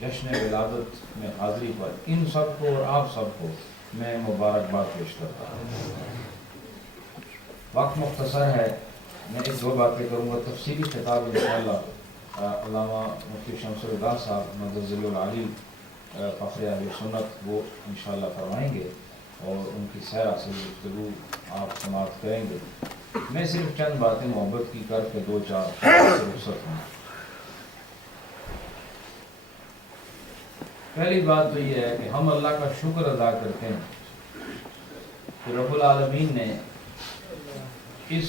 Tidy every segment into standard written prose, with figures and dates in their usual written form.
جشن ولادت میں حاضری پر ان سب کو اور آپ سب کو میں مبارکباد پیش کرتا ہوں۔ وقت مختصر ہے، میں ایک دو باتیں کروں گا۔ تفصیلی خطاب انشاءاللہ علامہ مفتی شمس الہدیٰ صاحب مدظ العالی فخر اہل سنت وہ انشاءاللہ فرمائیں گے اور ان کی سیر حاصل گفتگو آپ سماعت کریں گے۔ میں صرف چند باتیں محبت کی کر کے دو چار رخصت ہوں۔ پہلی بات تو یہ ہے کہ ہم اللہ کا شکر ادا کرتے ہیں کہ رب العالمین نے اس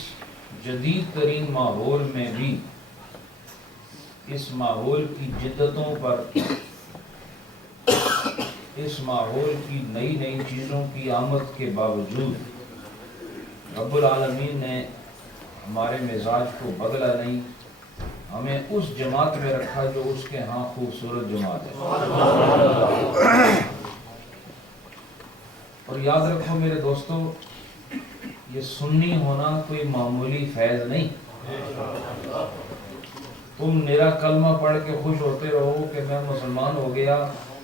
جدید ترین ماحول میں بھی اس ماحول کی جدتوں پر، اس ماحول کی نئی نئی چیزوں کی آمد کے باوجود رب العالمین نے ہمارے مزاج کو بدلا نہیں، ہمیں اس جماعت میں رکھا جو اس کے ہاں خوبصورت جماعت ہے۔ اور یاد رکھو میرے دوستو، یہ سنی ہونا کوئی معمولی فیض نہیں۔ تم میرا کلمہ پڑھ کے خوش ہوتے رہو کہ میں مسلمان ہو گیا،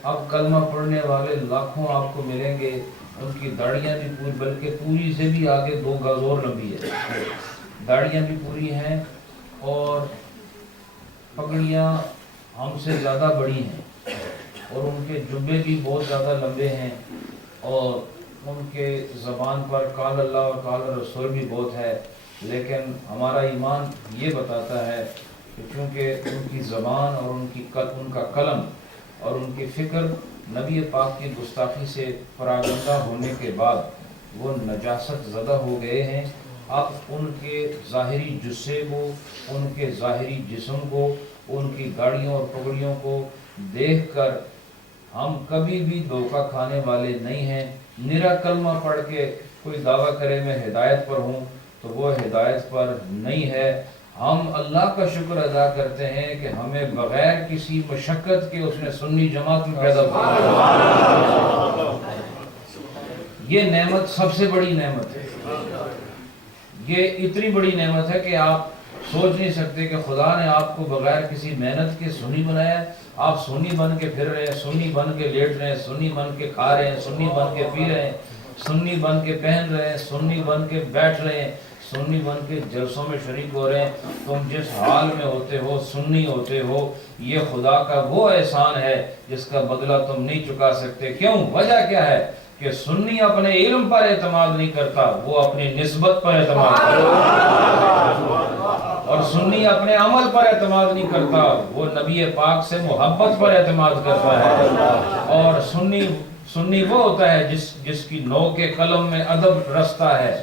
اب کلمہ پڑھنے والے لاکھوں آپ کو ملیں گے، ان کی داڑیاں بھی پوری، بلکہ پوری سے بھی آگے 2 گز اور لمبی ہے، داڑیاں بھی پوری ہیں اور پگڑیاں ہم سے زیادہ بڑی ہیں اور ان کے جبے بھی بہت زیادہ لمبے ہیں اور ان کے زبان پر قال اللہ اور قال رسول بھی بہت ہے، لیکن ہمارا ایمان یہ بتاتا ہے کہ چونکہ ان کی زبان اور ان کا قلم اور ان کی فکر نبی پاک کی گستاخی سے پراگندہ ہونے کے بعد وہ نجاست زدہ ہو گئے ہیں، اب ان کے ظاہری جسے کو، ان کے ظاہری جسم کو، ان کی گاڑیوں اور پگڑیوں کو دیکھ کر ہم کبھی بھی دھوکہ کھانے والے نہیں ہیں۔ نرا کلمہ پڑھ کے کوئی دعویٰ کرے میں ہدایت پر ہوں تو وہ ہدایت پر نہیں ہے۔ ہم اللہ کا شکر ادا کرتے ہیں کہ ہمیں بغیر کسی مشقت کے اس نے سنی جماعت میں پیدا کیا۔ یہ نعمت سب سے بڑی نعمت ہے، یہ اتنی بڑی نعمت ہے کہ آپ سوچ نہیں سکتے کہ خدا نے آپ کو بغیر کسی محنت کے سنی بنایا ہے۔ آپ سنی بن کے پھر رہے ہیں، سنی بن کے لیٹ رہے ہیں، سنی بن کے کھا رہے ہیں، سنی بن کے پی رہے ہیں، سنی بن کے پہن رہے ہیں، سنی بن کے بیٹھ رہے ہیں، سنی بن کے جلسوں میں شریک ہو رہے ہیں۔ تم جس حال میں ہوتے ہو، سنی ہوتے ہو، یہ خدا کا وہ احسان ہے جس کا بدلہ تم نہیں چکا سکتے۔ کیوں؟ وجہ کیا ہے کہ سنی اپنے علم پر اعتماد نہیں کرتا، وہ اپنی نسبت پر اعتماد کرتا، اور سنی اپنے عمل پر اعتماد نہیں کرتا، وہ نبی پاک سے محبت پر اعتماد کرتا ہے۔ اور سنی وہ ہوتا ہے جس کی نوک قلم میں ادب رستا ہے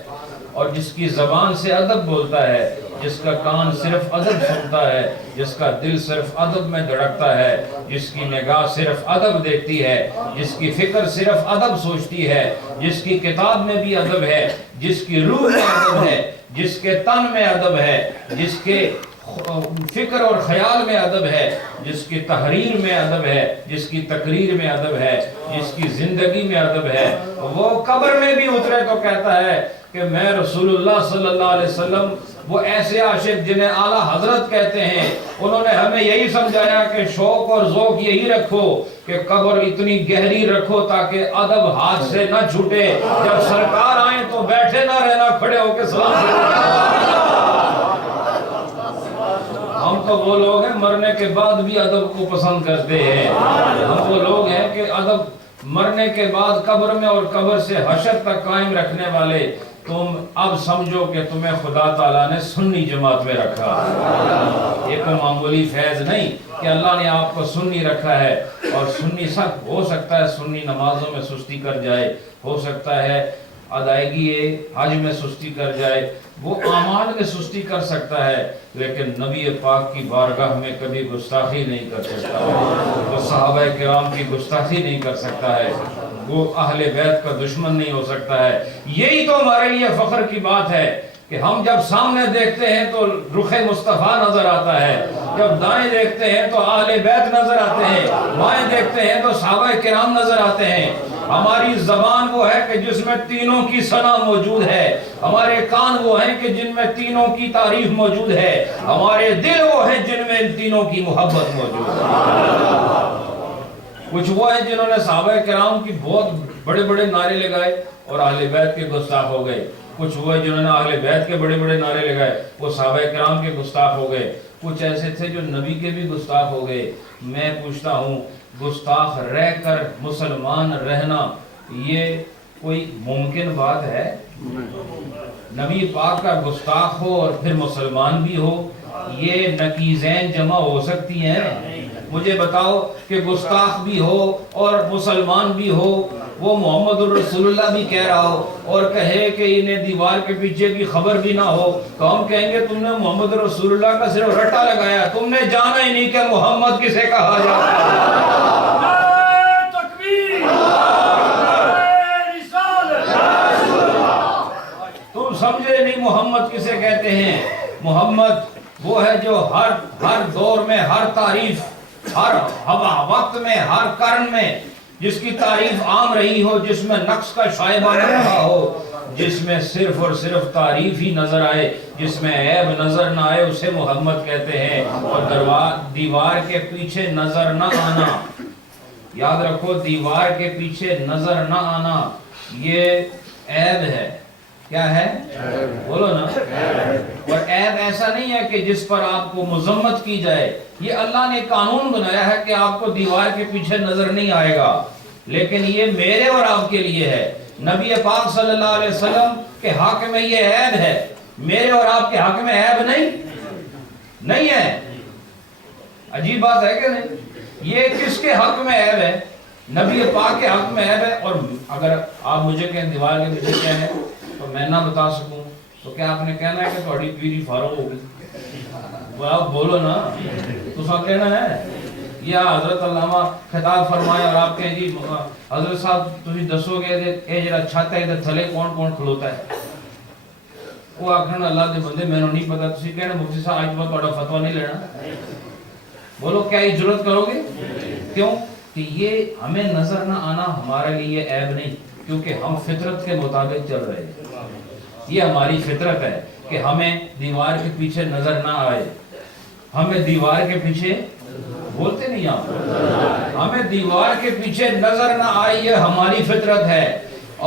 اور جس کی زبان سے ادب بولتا ہے، جس کا کان صرف ادب سنتا ہے، جس کا دل صرف ادب میں دھڑکتا ہے، جس کی نگاہ صرف ادب دیکھتی ہے، جس کی فکر صرف ادب سوچتی ہے، جس کی کتاب میں بھی ادب ہے، جس کی روح میں ادب ہے، جس کے تن میں ادب ہے، جس کے فکر اور خیال میں ادب ہے، جس کی تحریر میں ادب ہے، جس کی تقریر میں ادب ہے، جس کی زندگی میں ادب ہے، وہ قبر میں بھی اترے تو کہتا ہے کہ میں رسول اللہ صلی اللہ علیہ وسلم، وہ ایسے عاشق جنہیں اعلیٰ حضرت کہتے ہیں، انہوں نے ہمیں یہی سمجھایا کہ شوق اور ذوق یہی رکھو کہ قبر اتنی گہری رکھو تاکہ ادب ہاتھ سے نہ چھوٹے، جب سرکار آئیں تو بیٹھے نہ رہنا، کھڑے ہو کے سلام۔ ہم تو وہ لوگ ہیں مرنے کے بعد بھی ادب کو پسند کرتے ہیں، ہم وہ لوگ ہیں کہ ادب مرنے کے بعد قبر میں اور قبر سے حشر تک قائم رکھنے والے۔ تم اب سمجھو کہ تمہیں خدا تعالیٰ نے سنی جماعت میں رکھا، یہ کوئی معمولی فیض نہیں کہ اللہ نے آپ کو سنی رکھا ہے۔ اور سنی سب ہو سکتا ہے، سنی نمازوں میں سستی کر جائے، ہو سکتا ہے ادائیگی حج میں سستی کر جائے، وہ اعمال میں سستی کر سکتا ہے، لیکن نبی پاک کی بارگاہ میں کبھی گستاخی نہیں کر سکتا ہے، وہ صحابہ کرام کی گستاخی نہیں کر سکتا ہے، وہ اہل بیت کا دشمن نہیں ہو سکتا ہے۔ یہی تو ہمارے لیے فخر کی بات ہے کہ ہم جب سامنے دیکھتے ہیں تو رخ مصطفیٰ نظر آتا ہے، جب دائیں دیکھتے ہیں تو اہل بیت نظر آتے ہیں، بائیں دیکھتے ہیں تو صحابہ کرام نظر آتے ہیں۔ ہماری زبان وہ ہے کہ جس میں تینوں کی ثنا موجود ہے، ہمارے کان وہ ہیں کہ جن میں تینوں کی تعریف موجود ہے، ہمارے دل وہ ہیں جن میں ان تینوں کی محبت موجود ہے۔ کچھ وہ ہیں جنہوں نے صحابہ کرام کی بہت بڑے بڑے نعرے لگائے اور اہل بیت کے گستاخ ہو گئے. کچھ وہ ہیں جنہوں نے اہل بیت کے بڑے بڑے نعرے لگائے، وہ صحابہ کرام کے گستاخ ہو گئے. کچھ ایسے تھے جو نبی کے بھی گستاخ ہو گئے. میں پوچھتا ہوں گستاخ رہ کر مسلمان رہنا یہ کوئی ممکن بات ہے؟ نبی پاک کا گستاخ ہو اور پھر مسلمان بھی ہو، یہ نقیزین جمع ہو سکتی ہیں؟ مجھے بتاؤ کہ گستاخ بھی ہو اور مسلمان بھی ہو، وہ محمد الرسول اللہ بھی کہہ رہا ہو اور کہے کہ انہیں دیوار کے پیچھے کی خبر بھی نہ ہو، تو ہم کہیں گے تم نے محمد رسول اللہ کا صرف رٹا لگایا، تم نے جانا ہی نہیں کہ محمد کسے کہا جاتا ہے. تم سمجھے نہیں محمد کسے کہتے ہیں. محمد وہ ہے جو ہر دور میں ہر تعریف، ہر وقت میں، ہر قرن میں جس کی تعریف عام رہی ہو، جس میں نقص کا شائبہ نہ رہا ہو، جس میں صرف اور صرف تعریف ہی نظر آئے، جس میں عیب نظر نہ آئے، اسے محمد کہتے ہیں. اور دیوار کے پیچھے نظر نہ آنا، یاد رکھو دیوار کے پیچھے نظر نہ آنا یہ عیب ہے. کیا ہے؟ بولو نا. اور عیب ایسا نہیں ہے کہ جس پر آپ کو مذمت کی جائے، یہ اللہ نے قانون بنایا ہے کہ آپ کو دیوار کے پیچھے نظر نہیں آئے گا، لیکن یہ میرے اور آپ کے لیے ہے. نبی پاک صلی اللہ علیہ وسلم کے حق میں یہ عیب ہے، میرے اور آپ کے حق میں عیب نہیں ہے. عجیب بات ہے کہ نہیں؟ یہ کس کے حق میں عیب ہے؟ نبی پاک کے حق میں عیب ہے. اور اگر آپ مجھے کہیں دیوار کے پیچھے کیا ہے تو میں نہ بتا سکوں تو کیا آپ نے کہنا ہے کہ تھوڑی پیری فارغ ہوگی؟ وہ آپ بولو نا، تو سب کہنا ہے. یا حضرت علامہ خطاب فرمایا اور آپ کہیں جی حضرت صاحب تسی دسو گے اے جڑا چھت ہے ادھر تھلے کون کون کھلوتا ہے؟ وہ آخر اللہ دے بندے میں نہیں پتا، تسی کہنا مفتی صاحب آج بات بڑا فتویٰ نہیں لینا. بولو کیا یہ جرت کرو گے؟ کیوں کہ یہ ہمیں نظر نہ آنا ہمارے لیے عیب نہیں، کیونکہ ہم فطرت کے مطابق چل رہے ہیں. یہ ہماری فطرت ہے کہ ہمیں دیوار کے پیچھے نظر نہ آئے. ہمیں دیوار کے پیچھے بولتے نہیں آپ، ہمیں دیوار کے پیچھے نظر نہ آئے، یہ ہماری فطرت ہے.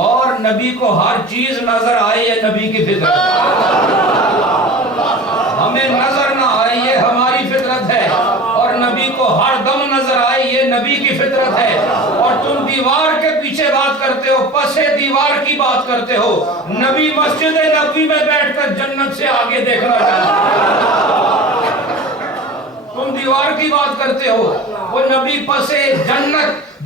اور نبی کو ہر چیز نظر آئے، یہ نبی کی فطرت ہے. ہمیں نظر نہ آئے یہ ہماری فطرت ہے، اور نبی کو ہر دم نظر آئے یہ نبی کی فطرت ہے. اور تم دیوار کے پیچھے بات کرتے ہو، پسے دیوار کی بات کرتے ہو. نبی مسجد نبوی میں بیٹھ کر جنت سے آگے دیکھنا چاہتے ہو، تم دیوار کی بات کرتے ہو. وہ نبی پسے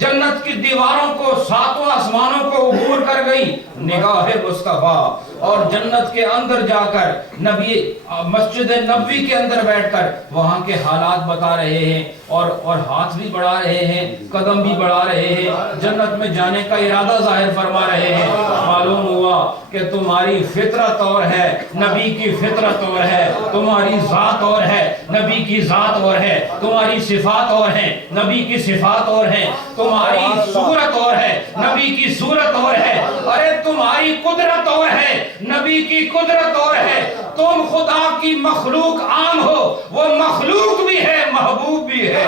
جنت کی دیواروں کو، ساتوں آسمانوں کو عبور کر گئی نگاہ مصطفیٰ، اور جنت کے اندر جا کر نبی مسجد نبوی کے اندر بیٹھ کر وہاں کے حالات بتا رہے ہیں، اور ہاتھ بھی بڑھا رہے ہیں، قدم بھی بڑھا رہے ہیں، جنت میں جانے کا ارادہ ظاہر فرما رہے ہیں. معلوم ہوا کہ تمہاری فطرت اور ہے، نبی کی فطرت اور ہے. تمہاری ذات اور ہے، نبی کی ذات اور ہے. تمہاری صفات اور ہیں، نبی کی صفات اور ہیں. تمہاری صورت اور ہے، نبی کی صورت اور ہے. ارے تمہاری قدرت اور ہے، نبی کی قدرت اور ہے. تم خدا کی مخلوق عام ہو، وہ مخلوق بھی ہے، محبوب بھی ہے.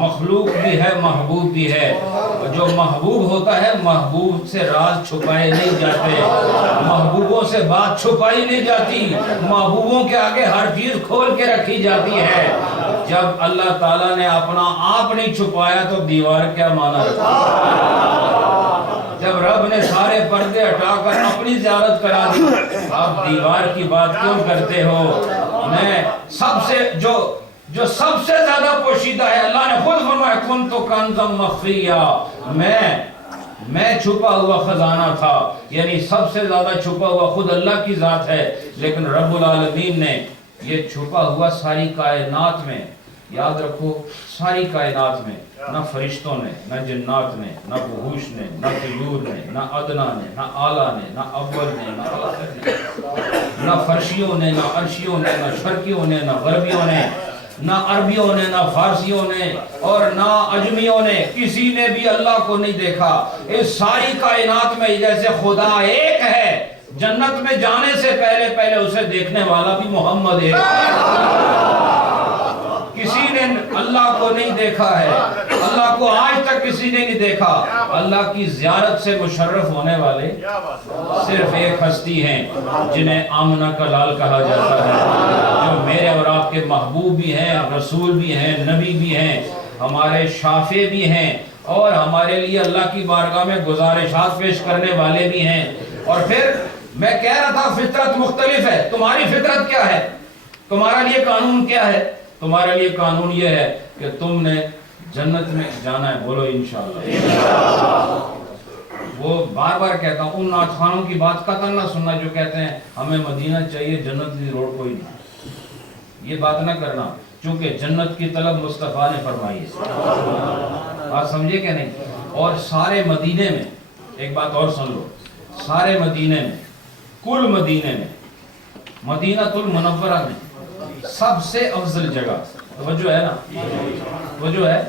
مخلوق بھی ہے، محبوب بھی ہے. جو محبوب ہوتا ہے، محبوب سے راز چھپائے نہیں جاتے، محبوبوں سے بات چھپائی نہیں جاتی، محبوبوں کے آگے ہر چیز کھول کے رکھی جاتی ہے. جب اللہ تعالیٰ نے اپنا آپ نہیں چھپایا تو دیوار کیا مانا رکھتا؟ جب رب نے سارے پردے ہٹا کر اپنی زیارت کرا دی، آپ دیوار کی بات کیوں کرتے ہو؟ میں جو سب سے زیادہ پوشیدہ ہے، اللہ نے خود فرمایا کنت کنزا مخفیا، میں چھپا ہوا خزانہ تھا. یعنی سب سے زیادہ چھپا ہوا خود اللہ کی ذات ہے، لیکن رب العالمین نے یہ چھپا ہوا ساری کائنات میں، یاد رکھو ساری کائنات میں، نہ فرشتوں نے، نہ جنات نے، نہ وحوش نے، نہ طیور نے، نہ ادنا نے، نہ اعلیٰ نے، نہ اول نے، نہ آخر نے، نہ فرشیوں نے، نہ عرشیوں نے، نہ شرقیوں نے، نہ غربیوں نے، نہ عربیوں نے، نہ فارسیوں نے اور نہ اجمیوں نے، کسی نے بھی اللہ کو نہیں دیکھا۔ اس ساری کائنات میں جیسے خدا ایک ہے، جنت میں جانے سے پہلے اسے دیکھنے والا بھی محمد ایک ہے۔ کسی نے اللہ کو نہیں دیکھا ہے، اللہ کو آج تک کسی نے نہیں دیکھا۔ اللہ کی زیارت سے مشرف ہونے والے صرف ایک ہستی ہیں جنہیں آمنہ کا لال کہا جاتا ہے، جو میرے اور آپ کے محبوب بھی ہیں، رسول بھی ہیں، نبی بھی ہیں، ہمارے شافع بھی ہیں، اور ہمارے لیے اللہ کی بارگاہ میں گزارشات پیش کرنے والے بھی ہیں۔ اور پھر میں کہہ رہا تھا فطرت مختلف ہے۔ تمہاری فطرت کیا ہے؟ تمہارا لیے قانون کیا ہے؟ تمہارے لیے قانون یہ ہے کہ تم نے جنت میں جانا ہے، بولو انشاءاللہ۔ وہ بار بار کہتا ہوں، ان نعت خوانوں کی بات قطعاً نہ سننا جو کہتے ہیں ہمیں مدینہ چاہیے، جنت کی روڈ کوئی نہیں، یہ بات نہ کرنا، چونکہ جنت کی طلب مصطفیٰ نے فرمائی ہے۔ بات سمجھے کہ نہیں؟ اور سارے مدینے میں ایک بات اور سن لو، سارے مدینے میں، کل مدینے میں، مدینہ المنورہ میں سب سے افضل جگہ، توجہ ہے نا، توجہ ہے،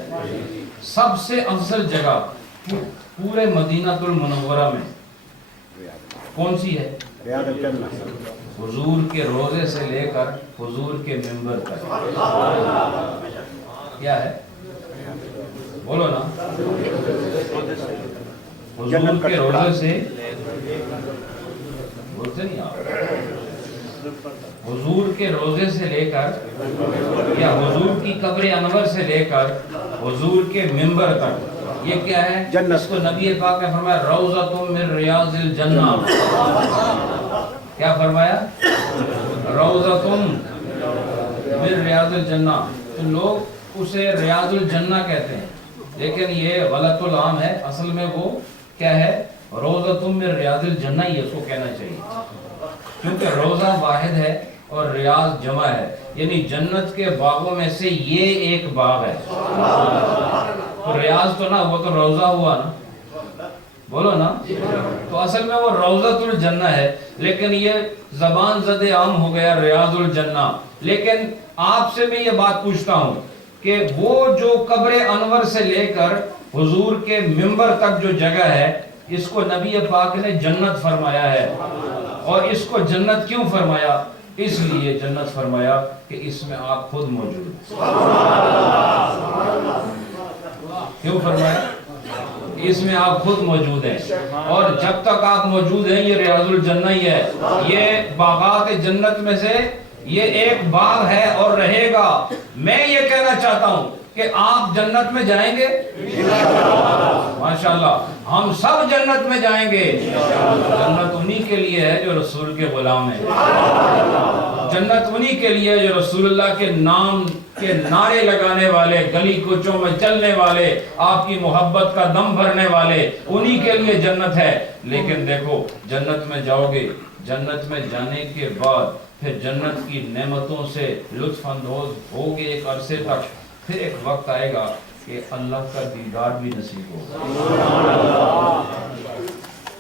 سب سے افضل جگہ پورے مدینہ المنورہ میں کون سی ہے؟ ریاض الجنہ، حضور کے روضے سے لے کر حضور کے منبر تک کیا ہے؟ بولو نا، حضور کے روضے سے، بولتے نہیں آپ، حضور کے روضے سے لے کر یا حضور کی قبر انور سے لے کر حضور کے منبر تک، یہ کیا ہے؟ اس کو نبی پاک نے فرمایا روضۃ من ریاض الجنہ۔ کیا فرمایا؟ روضۃ من ریاض الجنہ۔ تو لوگ اسے ریاض الجنہ کہتے ہیں، لیکن یہ غلط العام ہے، اصل میں وہ کیا ہے؟ روضۃ من ریاض الجنہ ہی اس کو کہنا چاہیے، کیونکہ روضہ واحد ہے اور ریاض جمع ہے، یعنی جنت کے باغوں میں سے یہ ایک باغ ہے۔ تو ریاض تو نہ، وہ تو روضہ ہوا نا، بولو نا، تو اصل میں وہ روضۃ الجنہ ہے، لیکن یہ زبان زد عام ہو گیا ریاض الجنہ۔ لیکن آپ سے میں یہ بات پوچھتا ہوں کہ وہ جو قبر انور سے لے کر حضور کے منبر تک جو جگہ ہے، اس کو نبی پاک نے جنت فرمایا ہے۔ اور اس کو جنت کیوں فرمایا؟ اس لیے جنت فرمایا کہ اس میں آپ خود موجود ہیں۔ کیوں فرمایا؟ اس میں آپ خود موجود ہیں، اور جب تک آپ موجود ہیں یہ ریاض الجنہ ہی ہے۔ یہ باغات جنت میں سے یہ ایک باغ ہے اور رہے گا۔ میں یہ کہنا چاہتا ہوں کہ آپ جنت میں جائیں گے ماشاءاللہ، ہم سب جنت میں جائیں گے۔ جنت انہی کے لیے ہے جو رسول کے غلام ہیں، جنت انہی کے لیے جو رسول اللہ کے نام کے نعرے لگانے والے، گلی کوچوں میں چلنے والے، آپ کی محبت کا دم بھرنے والے، انہی کے لیے جنت ہے۔ لیکن دیکھو، جنت میں جاؤ گے، جنت میں جانے کے بعد پھر جنت کی نعمتوں سے لطف اندوز ہوگے ایک عرصے تک، پھر ایک وقت آئے گا کہ اللہ کا دیدار بھی نصیب ہوگا۔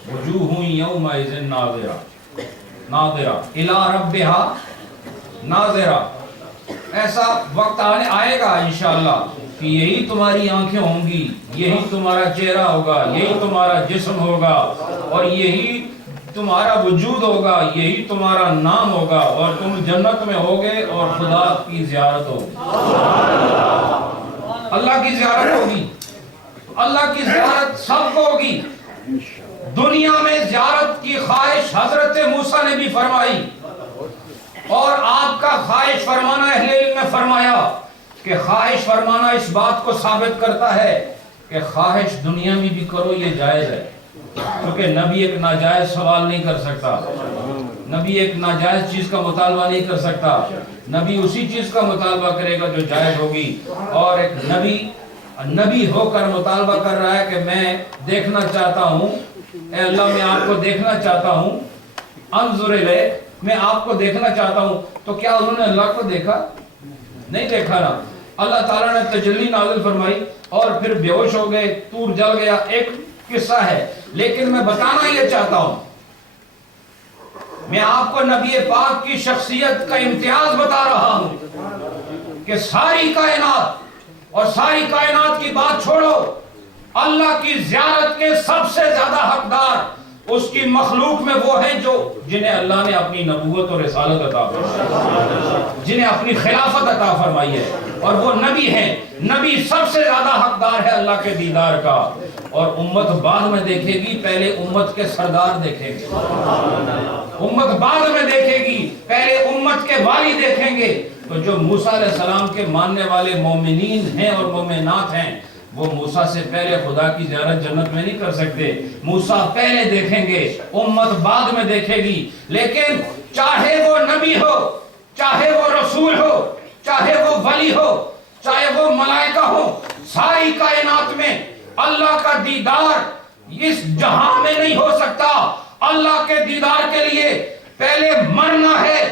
وجوہ یومئذ ناظرہ ناظرہ الی ربہا ناظرہ۔ ایسا وقت آئے گا انشاءاللہ کہ یہی تمہاری آنکھیں ہوں گی، یہی تمہارا چہرہ ہوگا، یہی تمہارا جسم ہوگا، اور یہی تمہارا وجود ہوگا، یہی تمہارا نام ہوگا، اور تم جنت میں ہوگے اور خدا کی زیارت ہوگی، اللہ کی زیارت ہوگی۔ اللہ کی زیارت سب کو ہوگی۔ دنیا میں زیارت کی خواہش حضرت موسیٰ نے بھی فرمائی، اور آپ کا خواہش فرمانا اہل علم نے فرمایا کہ خواہش فرمانا اس بات کو ثابت کرتا ہے کہ خواہش دنیا میں بھی کرو یہ جائز ہے، کیونکہ نبی ایک ناجائز سوال نہیں کر سکتا، نبی ایک ناجائز چیز کا مطالبہ نہیں کر سکتا، نبی اسی چیز کا مطالبہ کرے گا جو جائز ہوگی۔ اور ایک نبی ہو کر مطالبہ کر رہا ہے کہ میں دیکھنا چاہتا ہوں، اے اللہ میں آپ کو دیکھنا چاہتا ہوں، انظر الیہ، میں آپ کو دیکھنا چاہتا ہوں، تو کیا انہوں نے اللہ کو دیکھا؟ نہیں دیکھا نا۔ اللہ تعالیٰ نے تجلی نازل فرمائی اور پھر بے ہوش ہو گئے، طور جل گیا، ایک قصہ ہے۔ لیکن میں بتانا یہ چاہتا ہوں، میں آپ کو نبی پاک کی شخصیت کا امتیاز بتا رہا ہوں کہ کہ ساری کائنات اور ساری کائنات کی بات چھوڑو، اللہ کی زیارت کے سب سے زیادہ حقدار اس کی مخلوق میں وہ ہیں جنہیں اللہ نے اپنی نبوت اور رسالت عطا فرمائی، جنہیں اپنی خلافت عطا فرمائی ہے، اور وہ نبی ہیں۔ نبی سب سے زیادہ حقدار ہے اللہ کے دیدار کا، اور امت بعد میں دیکھے گی، پہلے امت کے سردار دیکھیں گے، امت بعد میں دیکھے گی، پہلے امت کے والی دیکھیں گے۔ تو جو موسیٰ علیہ السلام کے ماننے والے مومنین ہیں اور مومنات ہیں، وہ موسیٰ سے پہلے خدا کی زیارت جنت میں نہیں کر سکتے۔ موسیٰ پہلے دیکھیں گے، امت بعد میں دیکھے گی۔ لیکن چاہے وہ نبی ہو، چاہے وہ رسول ہو، چاہے وہ ولی ہو، چاہے وہ ملائکہ ہو، ساری کائنات میں اللہ کا دیدار اس جہاں میں نہیں ہو سکتا۔ اللہ کے دیدار کے لیے پہلے مرنا ہے،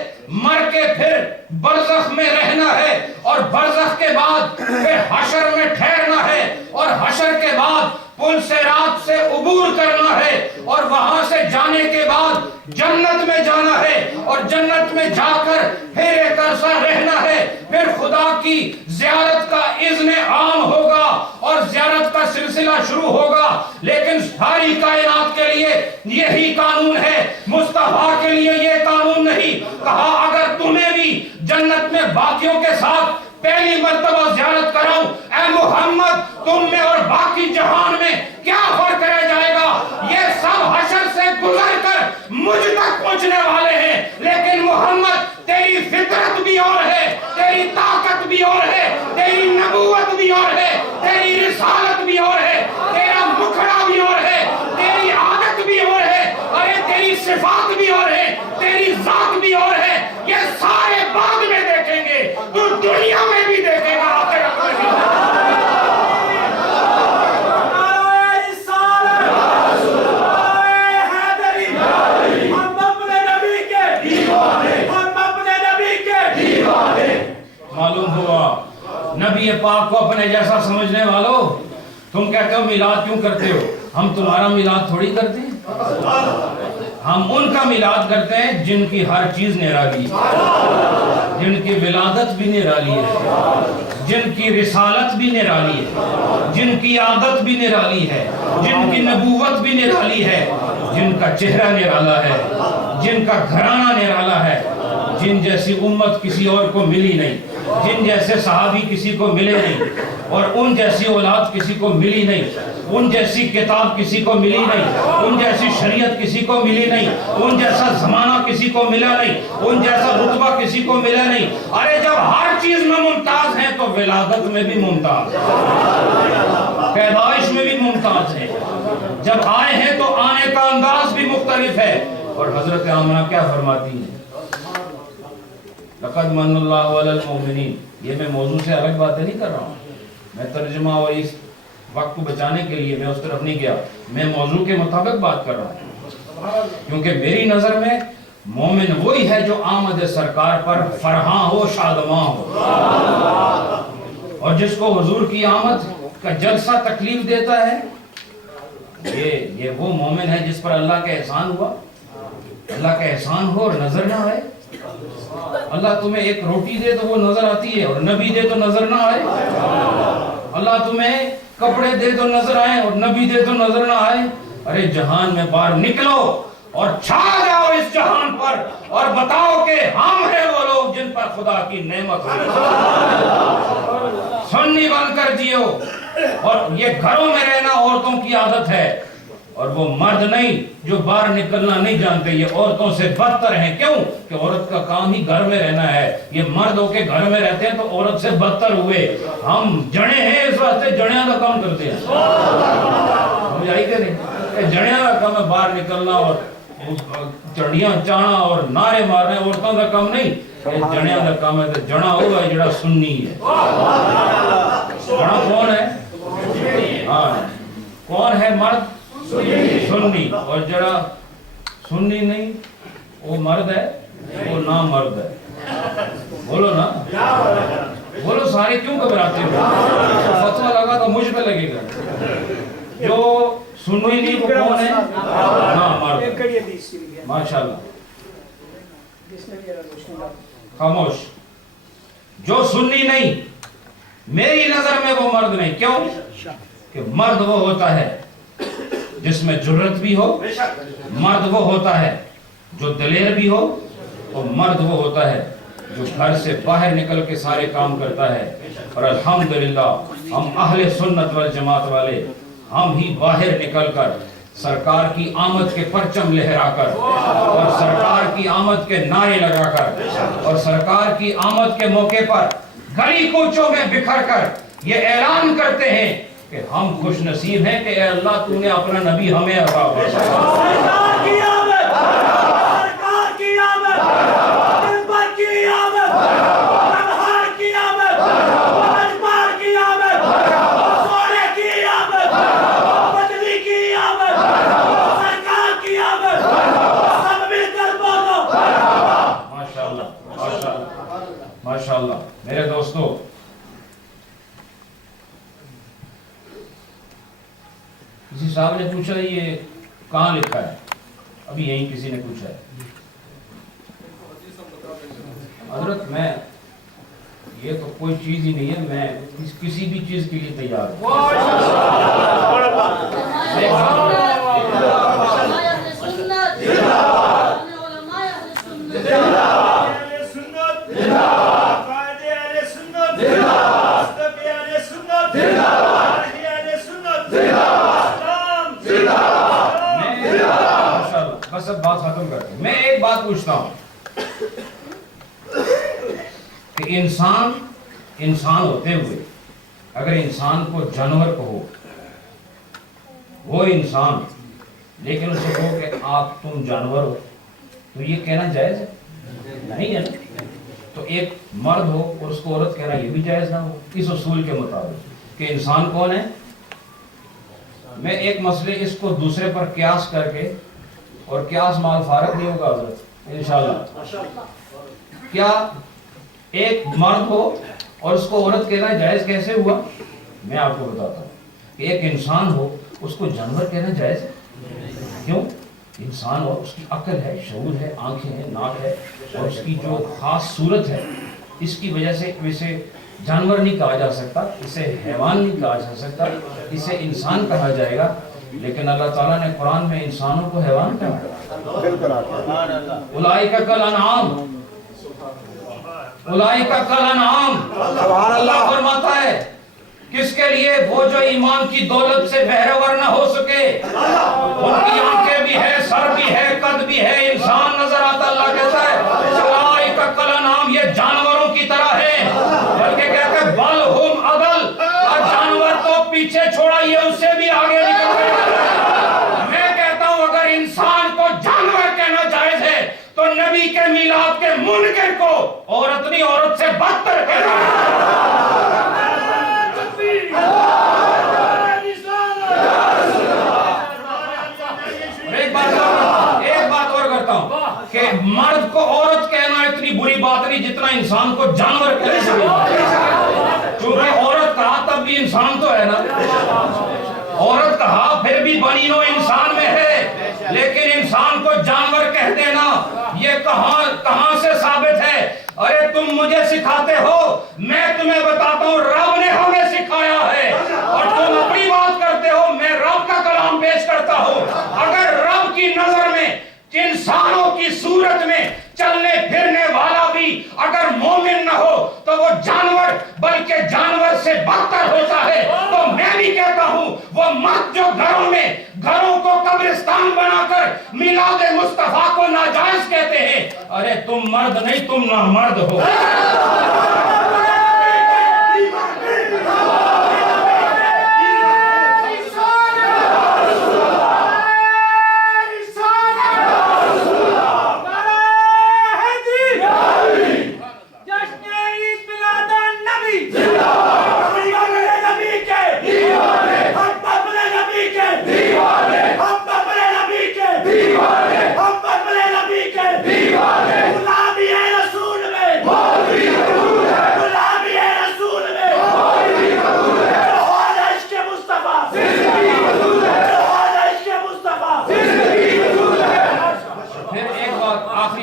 مر کے پھر برزخ میں رہنا ہے، اور برزخ کے بعد پھر حشر میں ٹھہرنا ہے، اور حشر کے بعد پل صراط سے عبور کرنا ہے، اور وہاں سے جانے کے بعد جنت میں جانا ہے، اور جنت میں جا کر پھر ایک عرصہ رہنا ہے، پھر خدا کی زیارت کا اذن عام ہوگا اور زیارت کا سلسلہ شروع ہوگا۔ لیکن ساری کائنات کے لیے یہی قانون ہے، مصطفیٰ کے لیے یہ قانون نہیں۔ کہا اگر تمہیں بھی جنت میں باقیوں کے ساتھ پہلی مرتبہ زیارت کراؤں، اے محمد تم میں اور باقی جہان میں کیا فرق رہ جائے گا؟ یہ سب حشر سے گزر کر مجھ تک پہنچنے والے ہیں، لیکن محمد تیری فطرت بھی اور ہے، تیری طاقت بھی اور ہے، تیری نبوت بھی اور ہے، تیری رسالت بھی اور ہے، تیرا مکھڑا بھی اور ہے، تیری عادت بھی اور ہے، ارے تیری صفات بھی اور ہے، تیری ذات بھی اور ہے۔ یہ سارے بعد میں دیکھیں گے، تو دنیا میں بھی دیکھے گا، آخرت میں بھی۔ معلوم ہوا نبی پاک کو اپنے جیسا سمجھنے والوں، تم کہتے ہو میلاد کیوں کرتے ہو؟ ہم تمہارا میلاد تھوڑی کرتے ہیں، ہم ان کا میلاد کرتے ہیں جن کی ہر چیز نرالی ہے، جن کی ولادت بھی نرالی ہے، جن کی رسالت بھی نرالی ہے، جن کی عادت بھی نرالی ہے، جن کی نبوت بھی نرالی ہے، جن کا چہرہ نرالا ہے، جن کا گھرانہ نرالا ہے، جن جیسی امت کسی اور کو ملی نہیں، جن جیسے صحابی کسی کو ملے نہیں، اور ان جیسی اولاد کسی کو ملی نہیں، ان جیسی کتاب کسی کو ملی نہیں، ان جیسی شریعت کسی کو ملی نہیں، ان جیسا زمانہ کسی کو ملا نہیں، ان جیسا رتبہ کسی کو ملا نہیں۔ ارے جب ہر چیز میں ممتاز ہیں تو ولادت میں بھی ممتاز ہیں، پیدائش میں بھی ممتاز ہیں، جب آئے ہیں تو آنے کا انداز بھی مختلف ہے۔ اور حضرت آمنہ کیا فرماتی ہیں؟ لقد من اللہ علی المؤمنین۔ یہ میں موضوع سے الگ باتیں نہیں کر رہا ہوں، میں ترجمہ اور اس وقت کو بچانے کے لیے میں اس طرف نہیں گیا، میں موضوع کے مطابق بات کر رہا ہوں، کیونکہ میری نظر میں مومن وہی ہے جو آمد سرکار پر فرحاں ہو، شادماں ہو، اور جس کو حضور کی آمد کا جلسہ تکلیف دیتا ہے، یہ وہ مومن ہے جس پر اللہ کا احسان ہوا۔ اللہ کا احسان ہو اور نظر نہ آئے، اللہ تمہیں ایک روٹی دے تو وہ نظر آتی ہے، اور نبی دے تو نظر نہ آئے، اللہ تمہیں کپڑے دے تو نظر آئے اور نبی دے تو نظر نہ آئے۔ ارے جہان میں باہر نکلو اور چھا جاؤ اس جہان پر، اور بتاؤ کہ ہم ہیں وہ لوگ جن پر خدا کی نعمت ہوئی۔ سنی بن کر جیو، اور یہ گھروں میں رہنا عورتوں کی عادت ہے، اور وہ مرد نہیں جو باہر نکلنا نہیں جانتے، یہ عورتوں سے بدتر ہیں۔ کیوں؟ کہ عورت کا کام ہی گھر میں رہنا ہے، یہ مرد ہو کے گھر میں رہتے ہیں تو عورت سے بدتر ہوئے۔ ہم جڑے ہیں اس واسطے جڑیاں کا کام کرتے ہیں، سمجھ آئی کہ نہیں؟ جڑیاں کا کام ہے باہر نکلنا اور چڑیاں چانا اور نعرے مارنے، عورتوں کا کام نہیں، جڑیاں کا کام ہے۔ تو جڑا ہوا ہے جڑا سنی ہے، جڑا کون ہے؟ ہاں کون ہے؟ مرد سنی، اور جڑا سنی نہیں وہ مرد ہے، وہ نامرد ہے۔ بولو نا، بولو سارے کیوں گھبراتے ہو؟ فتویٰ لگا تو مجھ پہ لگے گا۔ جو سنی نہیں وہ کون ہے؟ نامرد ہے۔ ماشاءاللہ، خاموش۔ جو سنی نہیں، میری نظر میں وہ مرد نہیں. کیوں؟ کہ مرد وہ ہوتا ہے جس میں جرت بھی ہو، مرد وہ ہوتا ہے جو دلیر بھی ہو، اور مرد وہ ہوتا ہے جو گھر سے باہر نکل کے سارے کام کرتا ہے. اور الحمدللہ ہم اہل سنت والجماعت والے، ہم ہی باہر نکل کر سرکار کی آمد کے پرچم لہرا کر، اور سرکار کی آمد کے نعرے لگا کر، اور سرکار کی آمد کے موقع پر گلی کوچوں میں بکھر کر یہ اعلان کرتے ہیں کہ ہم خوش نصیب ہیں کہ اے اللہ تو نے اپنا نبی ہمیں عطا فرمایا. ماشاءاللہ. میرے دوستو، کسی صاحب نے پوچھا یہ کہاں لکھا ہے؟ ابھی یہیں کسی نے پوچھا ہے. حضرت میں یہ تو کوئی چیز ہی نہیں ہے، میں کسی بھی چیز کے لیے تیار ہوں. بس اب بات ختم کرتے ہیں. میں ایک بات پوچھتا ہوں کہ انسان ہوتے ہوئے اگر انسان کو جانور کہو، وہ انسان، لیکن اسے کہو کہ آپ تم جانور ہو، تو یہ کہنا جائز ہے؟ نہیں ہے نا. تو ایک مرد ہو اور اس کو عورت کہنا یہ بھی جائز نہ ہو اس اصول کے مطابق کہ انسان کون ہے. میں ایک مسئلے اس کو دوسرے پر قیاس کر کے، اور قیاس مال فارغ نہیں ہوگا حضرت انشاءاللہ. کیا ایک مرد ہو اور اس کو عورت کہنا جائز کیسے ہوا؟ میں آپ کو بتاتا ہوں کہ ایک انسان ہو اس کو جانور کہنا جائز ہے. کیوں؟ انسان ہو، اس کی عقل ہے، شعور ہے، آنکھیں ہیں، ناک ہے، اور اس کی جو خاص صورت ہے، اس کی وجہ سے اسے جانور نہیں کہا جا سکتا، اسے حیوان نہیں کہا جا سکتا، اسے انسان کہا جائے گا. لیکن اللہ تعالیٰ نے قرآن میں انسانوں کو حیوان کہا. اولئک کالانعام، اولئک کالانعام. اللہ فرماتا ہے کس کے لیے؟ وہ جو ایمان کی دولت سے بہرور نہ ہو سکے. ان کی آنکھیں بھی ہے، سر بھی ہے، قد بھی ہے، انسان نظر آتا. اللہ کہتا ہے اولئک کالانعام، یہ جانوروں کی طرح ہے. بلکہ کہتے ہیں بل ہم اضل، اور جانور تو پیچھے چھوڑا، یہ اس سے بھی آگے نکل گئے. میں کہتا ہوں اگر انسان کو جانور کہنا جائز ہے تو نبی کے میلاد کے منکر کو عورت نہیں، عورت سے بدتر کہنا ہے. ایک بات اور کرتا ہوں کہ مرد کو عورت کہنا اتنی بری بات نہیں جتنا انسان کو جانور کہنے سے. چونکہ عورت کہا تب بھی انسان تو ہے نا، عورت کہا پھر بھی بنی نوع انسان میں ہے، لیکن انسان کو جانور کہہ دینا یہ کہاں سے ثابت ہے؟ ارے تم مجھے سکھاتے ہو، میں تمہیں بتاتا ہوں رب نے ہمیں سکھایا ہے. اور تم اپنی بات کرتے ہو، میں رب کا کلام پیش کرتا ہوں. اگر رب کی نظر میں انسانوں کی صورت میں چلنے پھرنے والا بھی اگر مومن نہ ہو تو وہ جانور بلکہ جانور سے بدتر ہوتا ہے. تو میں بھی کہتا ہوں وہ مرد جو گھروں کو قبرستان بنا کر میلاد مصطفیٰ کو ناجائز کہتے ہیں، ارے تم مرد نہیں، تم نامرد ہو.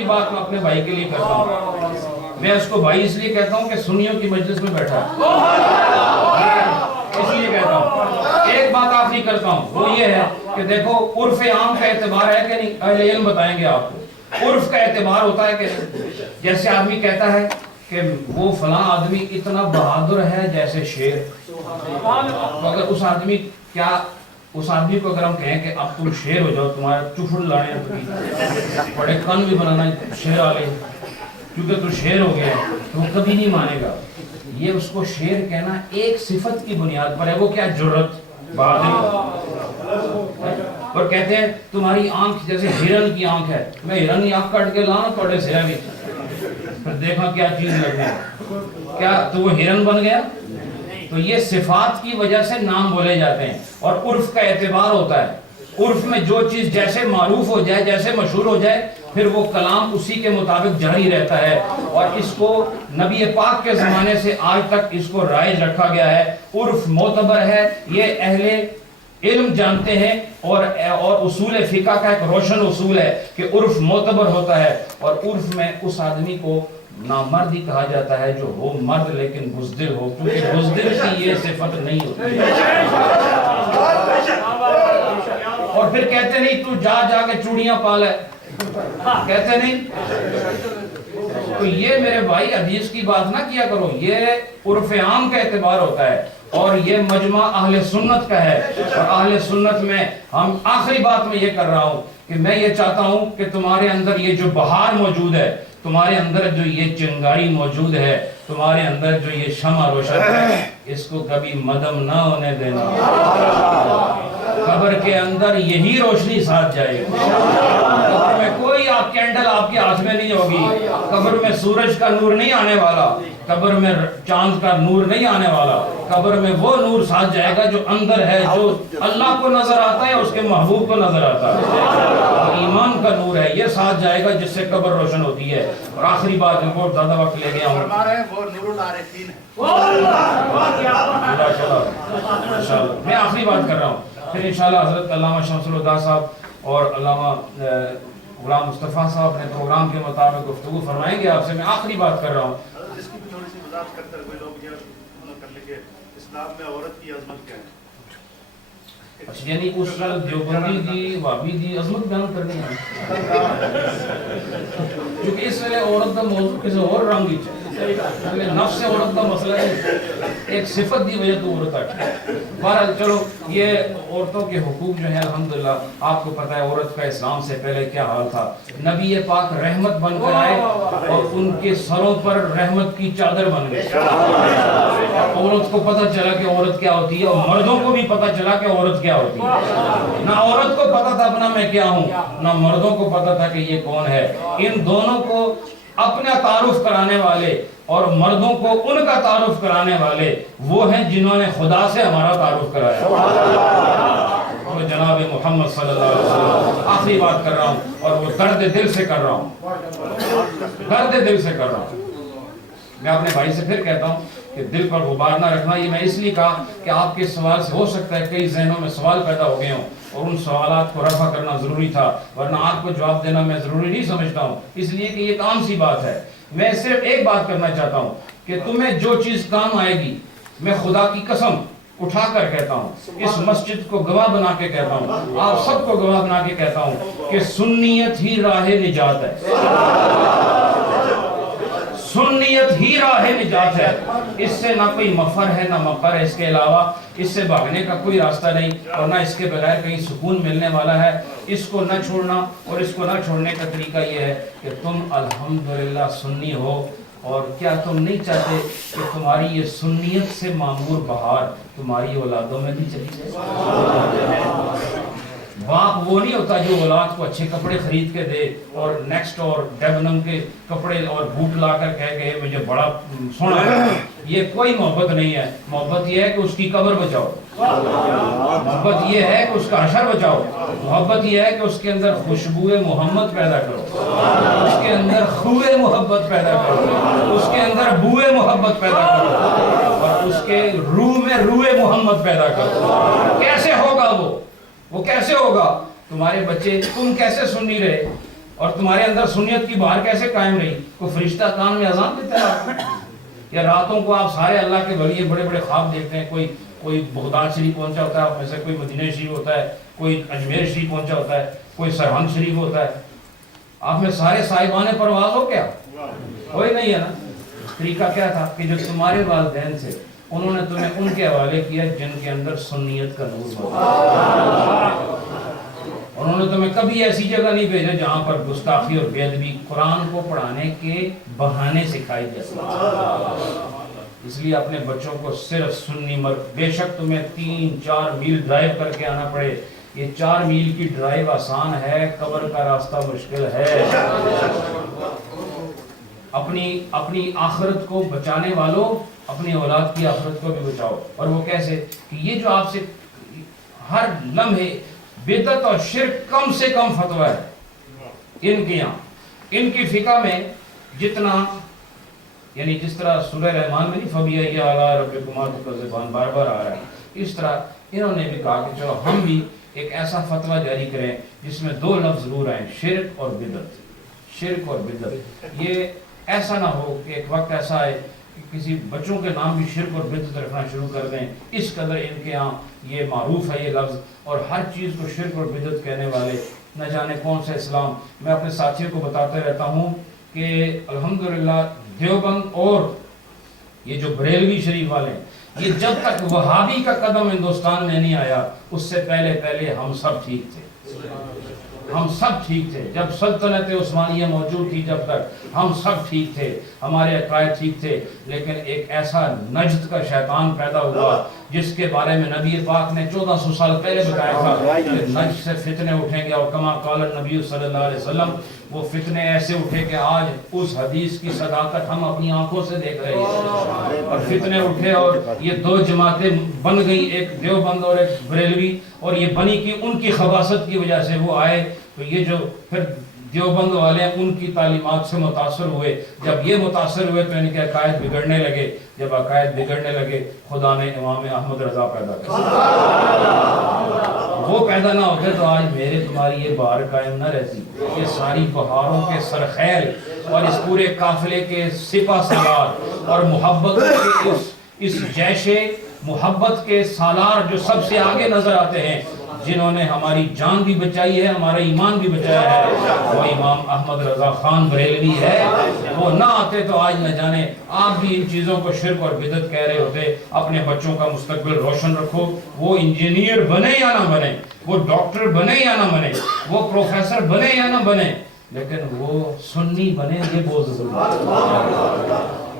بات میں اپنے بھائی کے لیے کرتا ہوں. میں اس کو بھائی اس لیے کہتا ہوں کہ سنیوں کی مجلس میں بیٹھا ہے، اس لیے کہتا ہوں۔ ایک بات آخری کرتا ہوں، وہ یہ ہے کہ دیکھو عرف عام کا اعتبار ہے کہ نہیں، اہل علم بتائیں گے آپ کو۔ عرف کا اعتبار ہوتا ہے کہ جیسے آدمی کہتا ہے کہ وہ فلاں آدمی اتنا بہادر ہے جیسے شیر، تو اگر اس آدمی کو اگر ہم کہیں کہ اب تم شیر ہو جاؤ، تمہارے چفڑ لانے ہیں، بڑے کن بھی بنانا شیر والے، کیونکہ تو شیر ہو گیا ہے، تو وہ کبھی نہیں مانے گا۔ یہ اس کو شیر کہنا ایک صفت کی بنیاد پر ہے، وہ کیا؟ جرت، بہادری۔ اور کہتے ہیں تمہاری آنکھ جیسے ہرن کی آنکھ ہے، میں ہرن کی آنکھ کٹ کے لانا توڑے سے آگے، پھر دیکھا کیا چیز لگ گئی، کیا تو وہ ہرن بن گیا؟ تو یہ صفات کی وجہ سے نام بولے جاتے ہیں، اور عرف کا اعتبار ہوتا ہے۔ عرف میں جو چیز جیسے معروف ہو جائے، جیسے مشہور ہو جائے، پھر وہ کلام اسی کے مطابق جاری رہتا ہے، اور اس کو نبی پاک کے زمانے سے آج تک اس کو رائج رکھا گیا ہے۔ عرف معتبر ہے، یہ اہل علم جانتے ہیں، اور اصول فقہ کا ایک روشن اصول ہے کہ عرف معتبر ہوتا ہے، اور عرف میں اس آدمی کو نامرد ہی کہا جاتا ہے جو ہو مرد لیکن بزدل ہو، کیونکہ بزدل کی یہ صفت نہیں ہوتی۔ اور پھر کہتے نہیں تو جا کے چوڑیاں پال ہے، کہتے نہیں۔ تو یہ میرے بھائی حدیث کی بات نہ کیا کرو، یہ عرف عام کا اعتبار ہوتا ہے، اور یہ مجمع اہل سنت کا ہے۔ اور اہل سنت میں ہم آخری بات میں یہ کر رہا ہوں کہ میں یہ چاہتا ہوں کہ تمہارے اندر یہ جو بہار موجود ہے، تمہارے اندر جو یہ چنگاری موجود ہے، تمہارے اندر جو یہ شمع روشن ہے، اس کو کبھی مدم نہ ہونے دینا۔ قبر کے اندر یہی روشنی ساتھ جائے گی، قبر میں کوئی آپ کینڈل آپ کے ہاتھ میں نہیں ہوگی، قبر میں سورج کا نور نہیں آنے والا، قبر میں چاند کا نور نہیں آنے والا، قبر میں وہ نور ساتھ جائے گا جو اندر ہے، جو اللہ کو نظر آتا ہے، اس کے محبوب کو نظر آتا ہے، ایمان کا نور ہے، یہ ساتھ جائے گا جس سے قبر روشن ہوتی ہے۔ اور آخری بات میں بہت زیادہ وقت لے گیا ہوں، میں آخری بات کر رہا ہوں، پھر انشاءاللہ حضرت علامہ شمس الہدیٰ صاحب اور علامہ غلام مصطفیٰ صاحب اپنے پروگرام کے مطابق گفتگو فرمائیں گے آپ سے۔ میں آخری بات کر رہا ہوں، اس کی بھی تھوڑی سی وضاحت کرتے ہوئے لوگ یہ کر لیں کہ اسلام میں عورت کی عظمت کیا ہے؟ اچھا، یعنی اس دیوبندی دی وابی دی عظمت بیان کرنی ہے، کیونکہ اس ویلے عورت کا موضوع کسی اور رنگ ہی چاہیے، نفس عورت کا مسئلہ ہے، ایک صفت دی وجہ تو عورت ہے۔ بہرحال چلو، یہ عورتوں کے حقوق جو ہیں الحمدللہ آپ کو پتہ ہے عورت کا اسلام سے پہلے کیا حال تھا۔ نبی پاک رحمت بن کر آئے اور ان کے سروں پر رحمت کی چادر بن گئی، عورت کو پتہ چلا کہ عورت کیا ہوتی ہے، اور مردوں کو بھی پتہ چلا کہ عورت کیا ہوتی ہے۔ نہ عورت کو پتہ تھا اپنا میں کیا ہوں، نہ مردوں کو پتہ تھا کہ یہ کون ہے۔ ان دونوں کو اپنا تعارف کرانے والے اور مردوں کو ان کا تعارف کرانے والے وہ ہیں جنہوں نے خدا سے ہمارا تعارف کرایا، وہ جناب محمد صلی اللہ علیہ وسلم۔ آخری بات کر رہا ہوں، اور وہ درد دل سے کر رہا ہوں، درد دل سے کر رہا ہوں۔ میں اپنے بھائی سے پھر کہتا ہوں کہ دل پر غبار نہ رکھنا۔ یہ میں اس لیے کہا کہ آپ کے سوال سے ہو سکتا ہے کئی ذہنوں میں سوال پیدا ہو گئے ہوں، اور ان سوالات کو رفع کرنا ضروری تھا، ورنہ آپ کو جواب دینا میں ضروری نہیں سمجھتا ہوں، اس لیے کہ یہ ایک عام سی بات ہے۔ میں صرف ایک بات کرنا چاہتا ہوں کہ تمہیں جو چیز کام آئے گی، میں خدا کی قسم اٹھا کر کہتا ہوں، اس مسجد کو گواہ بنا کے کہتا ہوں، آپ سب کو گواہ بنا کے کہتا ہوں کہ سنیت ہی راہ نجات ہے، سنیت ہی راہ نجات ہے۔ اس سے نہ کوئی مفر ہے نہ مفر ہے، اس کے علاوہ اس سے بھاگنے کا کوئی راستہ نہیں، اور نہ اس کے بغیر کہیں سکون ملنے والا ہے۔ اس کو نہ چھوڑنا، اور اس کو نہ چھوڑنے کا طریقہ یہ ہے کہ تم الحمدللہ سنی ہو، اور کیا تم نہیں چاہتے کہ تمہاری یہ سنیت سے معمور بہار تمہاری اولادوں میں بھی چلی جائے؟ باپ وہ نہیں ہوتا جو اولاد کو اچھے کپڑے خرید کے دے اور نیکسٹ اور ڈیبنم کے کپڑے اور بوٹ لا کر کہے کہ مجھے بڑا سونا ہے۔ یہ کوئی محبت نہیں ہے۔ محبت یہ ہے کہ اس کی قبر بچاؤ، محبت یہ ہے کہ اس کا حشر بچاؤ، محبت یہ ہے کہ اس کے اندر خوشبو محمد پیدا کرو، اس کے اندر خوے محبت پیدا کرو، اس کے اندر بوئے محبت پیدا کرو، اور اس کے روح میں روح محمد پیدا کرو۔ کیسے ہوگا وہ کیسے ہوگا؟ تمہارے بچے، تم کیسے سنی رہے؟ اور تمہارے اندر سنیت کی بہار کیسے قائم رہی؟ کوئی فرشتہ کان میں اذان دیتا ہے یا راتوں کو آپ سارے اللہ کے ولی بڑے بڑے خواب دیکھتے ہیں؟ کوئی بغداد شریف پہنچا ہوتا ہے آپ میں سے، کوئی مدینہ شریف ہوتا ہے، کوئی اجمیر شریف پہنچا ہوتا ہے، کوئی سرہند شریف ہوتا ہے، آپ میں سارے صاحبان پرواز ہو کیا؟ کوئی نہیں ہے نا۔ طریقہ کیا تھا کہ جو تمہارے والدین سے انہوں نے تمہیں ان کے حوالے کیا جن کے اندر سنیت کا نور ہوتا، انہوں نے تمہیں کبھی ایسی جگہ نہیں بھیجا جہاں پر گستاخی اور بے ادبی قرآن کو پڑھانے کے بہانے سکھائی جاتی۔ اس لیے اپنے بچوں کو صرف سنی مرد، بے شک تمہیں 3-4 میل ڈرائیو کر کے آنا پڑے، یہ 4 میل کی ڈرائیو آسان ہے، قبر کا راستہ مشکل ہے۔ اپنی آخرت کو بچانے والوں اپنی اولاد کی آخرت کو بھی بچاؤ۔ اور وہ کیسے؟ کہ یہ جو آپ سے ہر لمحے بدعت اور شرک کم سے کم فتویٰ ہے ان کے یہاں، ان کی فقہ میں جتنا، یعنی جس طرح سورہ رحمان میں نہیں فَبِأَيِّ آلَاءِ رَبِّكُمَا تُكَذِّبَانِ بار بار آ رہا ہے، اس طرح انہوں نے بھی کہا کہ چلو ہم بھی ایک ایسا فتویٰ جاری کریں جس میں 2 لفظ ضرور آئیں، شرک اور بدعت، شرک اور بدعت۔ یہ ایسا نہ ہو کہ ایک وقت ایسا آئے کہ کسی بچوں کے نام بھی شرک اور بدعت رکھنا شروع کر دیں، اس قدر ان کے ہاں یہ معروف ہے یہ لفظ، اور ہر چیز کو شرک اور بدعت کہنے والے نہ جانے کون سا اسلام۔ میں اپنے ساتھیوں کو بتاتے رہتا ہوں کہ الحمدللہ دیوبند اور یہ جو بریلوی شریف والے ہیں، یہ جب تک وہابی کا قدم ہندوستان میں نہیں آیا اس سے پہلے ہم سب ٹھیک تھے، ہم سب ٹھیک تھے۔ جب سلطنت عثمانیہ موجود تھی جب تک ہم سب ٹھیک تھے، ہمارے عقائد ٹھیک تھے، لیکن ایک ایسا نجد کا شیطان پیدا ہوا جس کے بارے میں نبی پاک نے 1400 سال پہلے بتایا تھا کہ نجد سے فتنے اٹھیں گے، اور کما قال النبی صلی اللہ علیہ وسلم، وہ فتنے ایسے اٹھے کہ آج اس حدیث کی صداقت ہم اپنی آنکھوں سے دیکھ رہے ہیں، اور فتنے اٹھے اور یہ 2 جماعتیں بن گئی، ایک دیوبند اور ایک بریلوی، اور یہ بنی کہ ان کی خباثت کی وجہ سے وہ آئے، تو یہ جو پھر دیوبند والے ہیں ان کی تعلیمات سے متاثر ہوئے، جب یہ متاثر ہوئے تو ان کے عقائد بگڑنے لگے، جب عقائد بگڑنے لگے خدا نے امام احمد رضا پیدا کر وہ پیدا نہ ہوتے تو آج میرے تمہاری یہ بہار قائم نہ رہتی، یہ ساری بہاروں کے سرخیل اور اس پورے قافلے کے سپہ سالار اور محبت کے اس جیش محبت کے سالار جو سب سے آگے نظر آتے ہیں، جنہوں نے ہماری جان بھی بچائی ہے، ہمارا ایمان بھی بچایا ہے، وہ امام احمد رضا خان بریلوی ہے۔ وہ نہ آتے تو آج نہ جانے آپ بھی ان چیزوں کو شرک اور بدعت کہہ رہے ہوتے۔ اپنے بچوں کا مستقبل روشن رکھو، وہ انجینئر بنے یا نہ بنے، وہ ڈاکٹر بنے یا نہ بنے، وہ پروفیسر بنے یا نہ بنے، لیکن وہ سنی بنے، یہ بہت ضروری ہے۔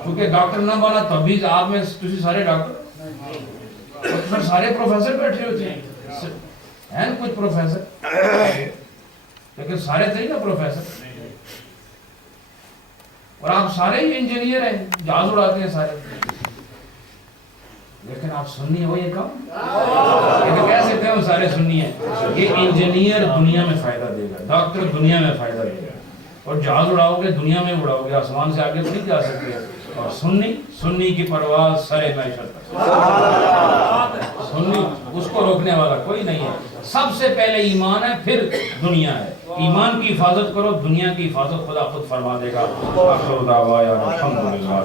کیونکہ ڈاکٹر نہ بنا تب بھی آپ میں تسی سارے ڈاکٹر سارے پروفیسر بیٹھے ہوتے ہیں، ہیں کچھ پروفیسر، لیکن سارے تھے نا پروفیسر، اور آپ سارے ہی انجینئر ہیں، جہاز اڑاتے ہیں سارے، لیکن آپ سنی ہو یہ کم، لیکن کہہ سکتے ہیں ہم سارے سنی ہیں۔ یہ انجینئر دنیا میں فائدہ دے گا، ڈاکٹر دنیا میں فائدہ دے گا، اور جہاز اڑاؤ گے دنیا میں اڑاؤ گے، آسمان سے آگے تو نہیں جا سکتے۔ اور سنی کی پرواز سرے معیشت تک، سنی اس کو روکنے والا کوئی نہیں ہے۔ سب سے پہلے ایمان ہے، پھر دنیا ہے۔ ایمان کی حفاظت کرو، دنیا کی حفاظت خدا خود فرما دے گا۔ آخر دعوانا الحمدللہ۔